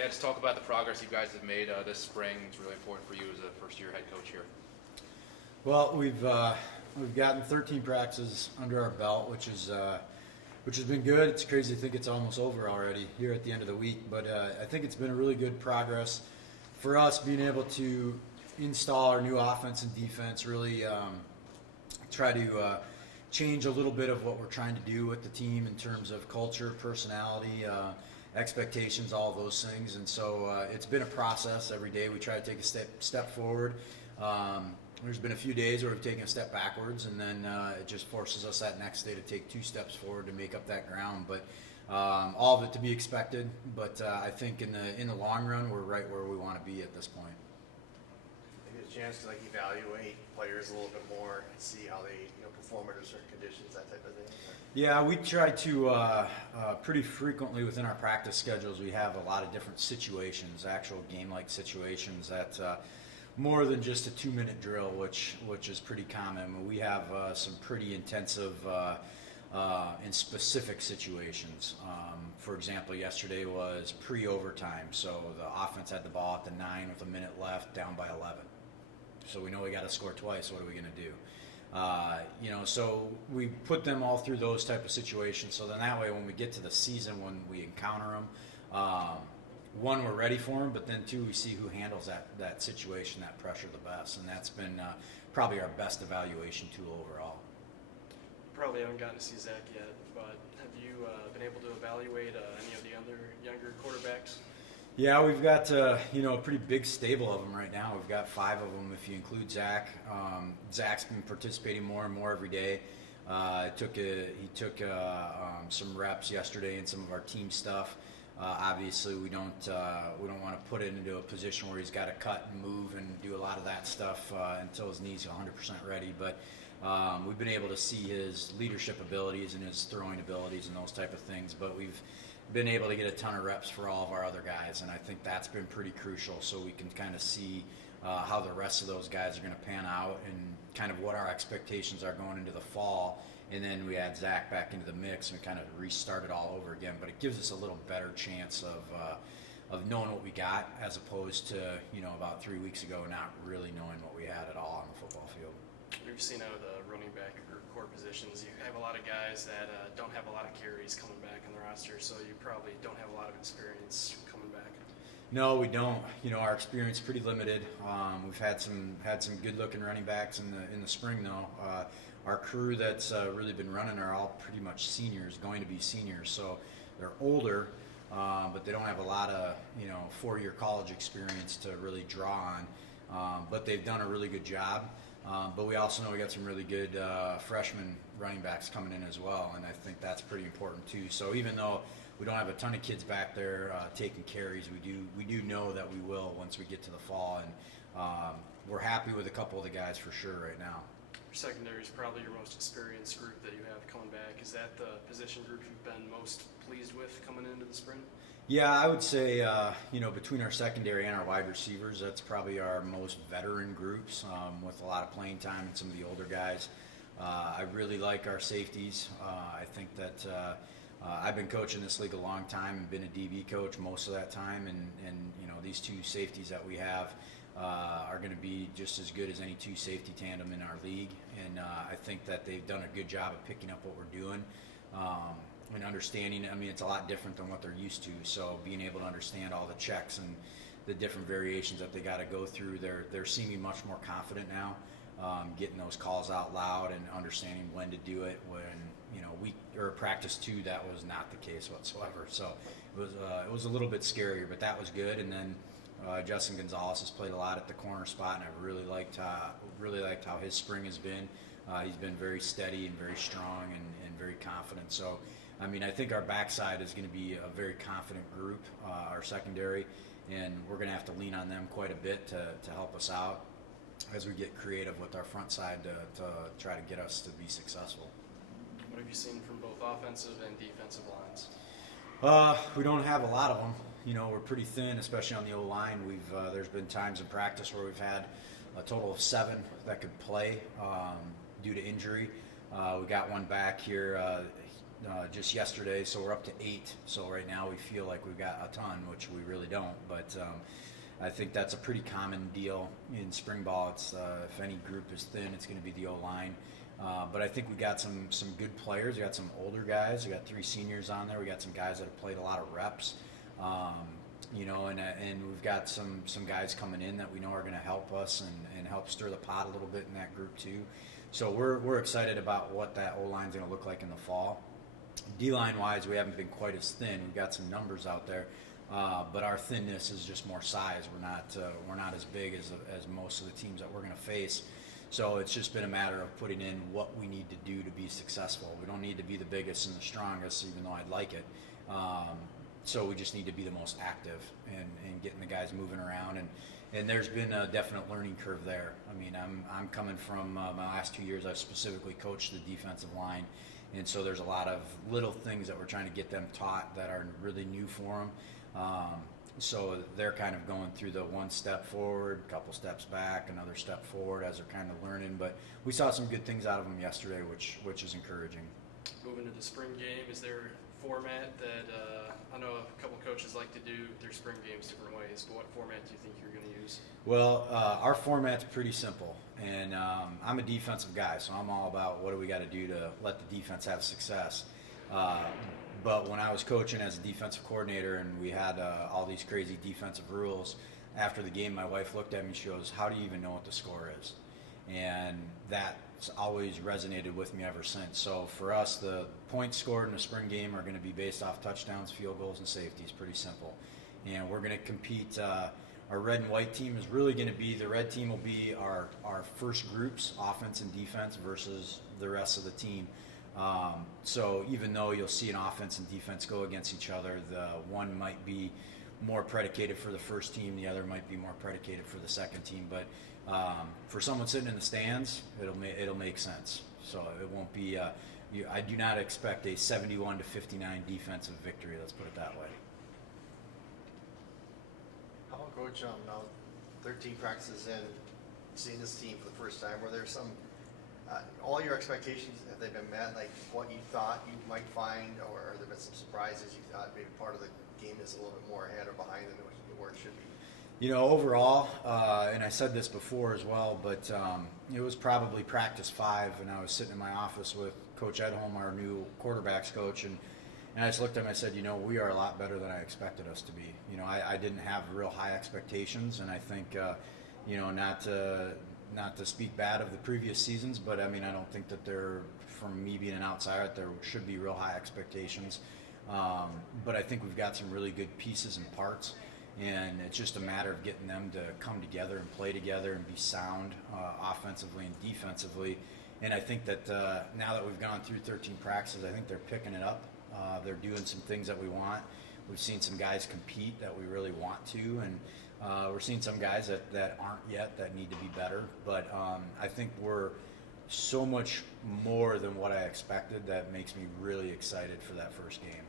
Yeah, just talk about the progress you guys have made this spring. It's really important for you as a first-year head coach here. Well, we've gotten 13 practices under our belt, which has been good. It's crazy to think it's almost over already here at the end of the week, but I think it's been a really good progress for us being able to install our new offense and defense. Really try to change a little bit of what we're trying to do with the team in terms of culture, personality, expectations, all of those things. And so it's been a process. Every day we try to take a step forward. There's been a few days where we've taken a step backwards, and then it just forces us that next day to take 2 steps forward to make up that ground. But all of it to be expected. But I think in the long run, we're right where we want to be at this point. Maybe a chance to evaluate players a little bit more and see how they perform under certain conditions, that type of thing. Yeah, we try to pretty frequently within our practice schedules. We have a lot of different situations, actual game-like situations that more than just a 2-minute drill, which is pretty common. We have some pretty intensive and specific situations. For example, yesterday was pre-overtime, so the offense had the ball at the 9 with a minute left, down by 11. So we know we got to score twice. What are we going to do? So we put them all through those type of situations. So then that way, when we get to the season, when we encounter them, one, we're ready for them, but then two, we see who handles that situation, that pressure the best. And that's been probably our best evaluation tool overall. Probably haven't gotten to see Zach yet, but have you been able to evaluate any of the other younger quarterbacks? Yeah, we've got a pretty big stable of them right now. We've got 5 of them if you include Zach. Zach's been participating more and more every day. He took some reps yesterday in some of our team stuff. Obviously, we don't want to put it into a position where he's got to cut and move and do a lot of that stuff until his knee's 100% ready. But we've been able to see his leadership abilities and his throwing abilities and those type of things. But we've been able to get a ton of reps for all of our other guys, and I think that's been pretty crucial so we can kind of see how the rest of those guys are going to pan out and kind of what our expectations are going into the fall. And then we add Zach back into the mix and kind of restart it all over again. But it gives us a little better chance of knowing what we got as opposed to, about 3 weeks ago not really knowing what we had at all on the football field. We've seen out of the running back or core positions, you have a lot of guys that don't have a lot of carries coming back in the roster, so you probably don't have a lot of experience coming back. No, we don't. Our experience is pretty limited. We've had some good-looking running backs in the spring, though. Our crew that's really been running are all pretty much seniors, going to be seniors. So they're older, but they don't have a lot of 4-year college experience to really draw on. But they've done a really good job. But we also know we got some really good freshman running backs coming in as well, and I think that's pretty important too. So even though we don't have a ton of kids back there taking carries, we do know that we will once we get to the fall, and we're happy with a couple of the guys for sure right now. Your secondary is probably your most experienced group that you have coming back. Is that the position group you've been most pleased with coming into the spring? Yeah, I would say, between our secondary and our wide receivers, that's probably our most veteran groups with a lot of playing time and some of the older guys. I really like our safeties. I think that I've been coaching this league a long time and been a DB coach most of that time, and these 2 safeties that we have are going to be just as good as any 2 safety tandem in our league, and I think that they've done a good job of picking up what we're doing. And understanding, it's a lot different than what they're used to. So being able to understand all the checks and the different variations that they got to go through, they're seeming much more confident now, getting those calls out loud and understanding when to do it. When practice 2, that was not the case whatsoever. So it was a little bit scarier, but that was good. And then Justin Gonzalez has played a lot at the corner spot, and I've really liked how his spring has been. He's been very steady and very strong and very confident. So. I think our backside is going to be a very confident group, our secondary, and we're going to have to lean on them quite a bit to help us out as we get creative with our front side to try to get us to be successful. What have you seen from both offensive and defensive lines? We don't have a lot of them. We're pretty thin, especially on the O-line. There's been times in practice where we've had a total of 7 that could play due to injury. We got one back here. just yesterday, so we're up to 8. So right now we feel like we've got a ton, which we really don't. But I think that's a pretty common deal in spring ball. It's if any group is thin, it's going to be the O-line. But I think we got some good players. We got some older guys. We got 3 seniors on there. We got some guys that have played a lot of reps. And we've got some guys coming in that we know are going to help us and help stir the pot a little bit in that group too. So we're excited about what that O-line's going to look like in the fall. D-line wise, we haven't been quite as thin. We've got some numbers out there, but our thinness is just more size. We're not as big as most of the teams that we're going to face. So it's just been a matter of putting in what we need to do to be successful. We don't need to be the biggest and the strongest, even though I'd like it. So we just need to be the most active and getting the guys moving around. And there's been a definite learning curve there. I mean, I'm coming from my last 2 years. I've specifically coached the defensive line. And so there's a lot of little things that we're trying to get them taught that are really new for them. So they're kind of going through the one step forward, couple steps back, another step forward as they're kind of learning. But we saw some good things out of them yesterday, which is encouraging. Moving to the spring game, is there a format that I know a couple coaches like to do their spring games different ways, but what format do you think you're going to use? Well, our format's pretty simple, and I'm a defensive guy, so I'm all about what do we got to do to let the defense have success. But when I was coaching as a defensive coordinator and we had all these crazy defensive rules, after the game my wife looked at me and she goes, "How do you even know what the score is?" And that's always resonated with me ever since. So for us, the points scored in the spring game are going to be based off touchdowns, field goals, and safeties. Pretty simple. And we're going to compete. Our red and white team is really going to be, the red team will be our first groups, offense and defense, versus the rest of the team. So even though you'll see an offense and defense go against each other, the one might be more predicated for the first team, the other might be more predicated for the second team. But for someone sitting in the stands, it'll make sense. So it won't be. I do not expect a 71-59 defensive victory. Let's put it that way. How about Coach, now 13 practices in, seeing this team for the first time, were there some, all your expectations, have they been met, like what you thought you might find, or have there been some surprises you thought maybe part of the game is a little bit more ahead or behind than where it should be? You know, overall, and I said this before as well, but it was probably practice 5, and I was sitting in my office with Coach Edholm, our new quarterbacks coach, and I just looked at him and I said, you know, we are a lot better than I expected us to be. You know, I didn't have real high expectations, and I think, you know, not to speak bad of the previous seasons, but I mean, I don't think that there, from me being an outsider, that there should be real high expectations. But I think we've got some really good pieces and parts. And it's just a matter of getting them to come together and play together and be sound offensively and defensively. And I think that now that we've gone through 13 practices, I think they're picking it up. They're doing some things that we want. We've seen some guys compete that we really want to, and we're seeing some guys that aren't yet that need to be better. But I think we're so much more than what I expected that makes me really excited for that first game.